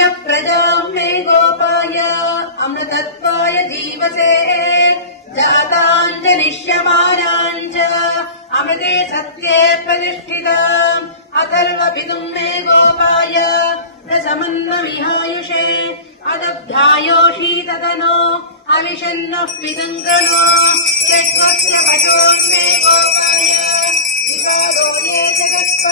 प्रजाम् मे गोपाय अमृतत्वाय जीवसे जाताञ्च निष्यमानाञ्च अमृते सत्ये प्रतिष्ठिताम् अथर्वभिदुम् मे गोपाय रसमन्नमिहायुषे अदभ्यायोषीततनो अविशन्नः पितङ्गनो षड्वक्त्रपशोन्मे गोपाय विषादो ये जगत्पते